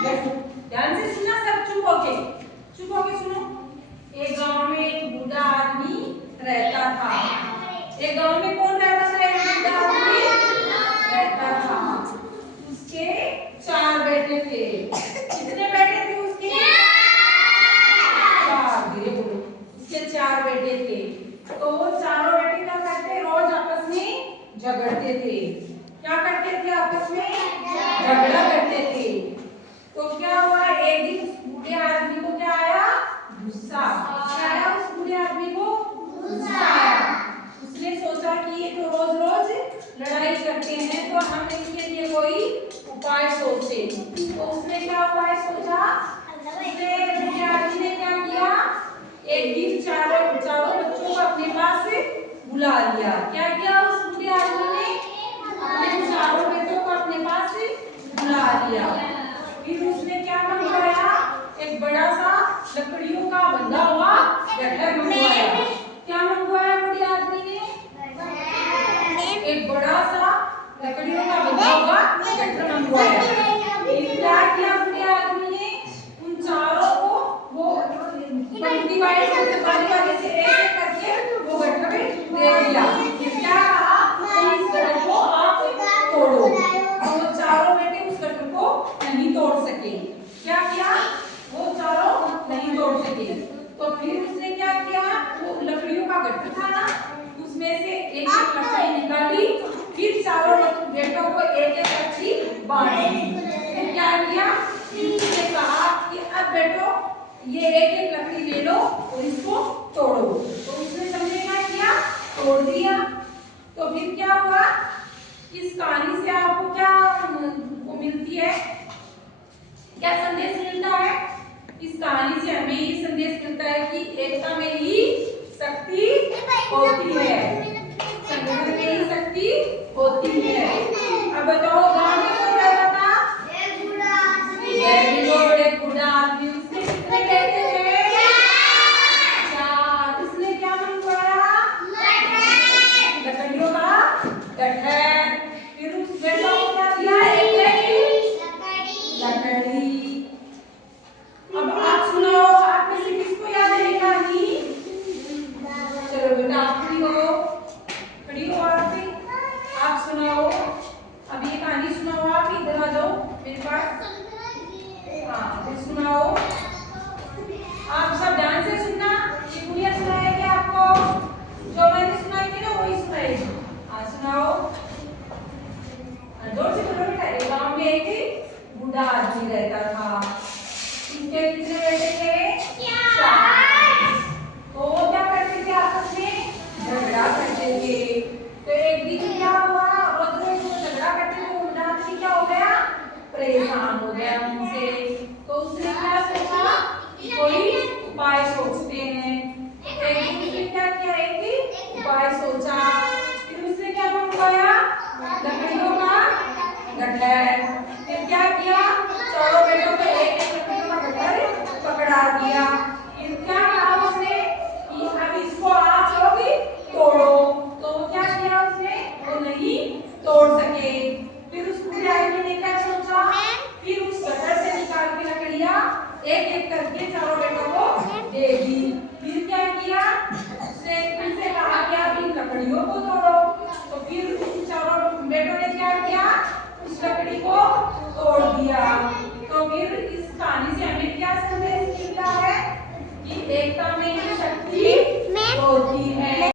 ध्यान से सुनना सब, चुप होके सुनो। एक गांव में एक बूढ़ा आदमी रहता था। एक गांव में कौन रहता था? एक बूढ़ा आदमी रहता था। उसके 4 बेटे थे। कितने बेटे थे उसके? 4। धीरे बोलो। उसके 4 बेटे थे। तो वो चारों बेटे क्या करते? रोज आपस में झगड़ते थे। क्या करते थे? आपस में झगड़ा करते थे। तो क्या हुआ? एक दिन उस बूढ़े आदमी को क्या आया? गुस्सा। क्या आया उस बूढ़े आदमी को? गुस्सा आया। उसने सोचा कि ये तो रोज रोज लड़ाई करते हैं, तो हम इनके लिए कोई उपाय सोचे। तो उसने क्या उपाय सोचा? उसने बूढ़े आदमी ने क्या किया? एक दिन चारों बच्चों को अपने पास बुला लिया। क्या किया उस बूढ़े आदमी ने? अपने चारों बेटों को अपने पास बुला लिया। फिर उसने क्या मंगवाया? एक बड़ा सा लकड़ियों का बंधा हुआ गट्ठर मंगवाया। क्या मंगवाया बूढ़े आदमी ने? एक बड़ा सा लकड़ियों का बंधा हुआ गट्ठर मंगवाया। फिर क्या किया बूढ़े आदमी ने? उन चारों को वो पंक्ति वाइज से एक करके वो गट्ठर दे दिया। फिर क्या कहा? इस गट्ठर को आप तोड़ो। वो चारों बेटे उस गट्ठर को नहीं तोड़ सके। क्या किया? वो चारों नहीं तोड़ सके। तो फिर उसने क्या किया? वो लकड़ियों का गट्ठर था ना, उसमें से एक एक लकड़ी निकाली। फिर चारों बेटों को एक एक लकड़ी बांटी। फिर क्या किया? उसने कहा कि अब बेटो ये एक एक लकड़ी ले लो और इसको तोड़ो। तो उसने सबने क्या किया? तोड़ दिया। तो फिर क्या हुआ? इस कहानी से आपको क्या मिलती है? क्या संदेश मिलता है? इस कहानी से हमें ये संदेश मिलता है कि एकता में ही शक्ति होती है, संगठन में ही शक्ति होती है। अब बताओ गांव में कौन रहता था? एक बूढ़ा आदमी। उसके कितने बेटे थे? 4। उसने क्या मंगवाया? लकड़ियों का गट्ठर। फिर उस बेटा को क्या दिया? एक लकड़ी। अब आप सुनाओ, आप में से किसको याद है ये कहानी? चलो बेटा आप खड़ी हो आप भी। आप सुनाओ, अब ये कहानी सुनाओ। आप इधर आ जाओ मेरे पास। हाँ फिर सुनाओ। आप सब ध्यान से सुनना। ये गुड़िया सुनाएगी आपको, जो मैंने सुनाई थी ना वही सुनाएगी। हाँ सुनाओ। जोर से बोलो बेटा। एक गांव में एक बूढ़ा आदमी रहता था। उनके कितने बेटे थे? 4। तो वो क्या करते थे? आपस में झगड़ा करते थे। तो एक दिन क्या हुआ? रोज रोज वो झगड़ा करते थे। बूढ़ा आदमी क्या हो गया? परेशान हो गया उनसे। तो उसने क्या सोचा? कोई उपाय सोचते हैं। एक दिन उसने क्या किया? एक उपाय सोचा। फिर उसने क्या मंगवाया? लकड़ियों का गट्ठर। फिर क्या किया? चारों बेटों को एक एक लकड़ियों का गट्ठर पकड़ा दिया। फिर क्या कहा उसने कि अब इसको आप लोग तोड़ो। तो क्या किया उसने? वो नहीं तोड़ सके।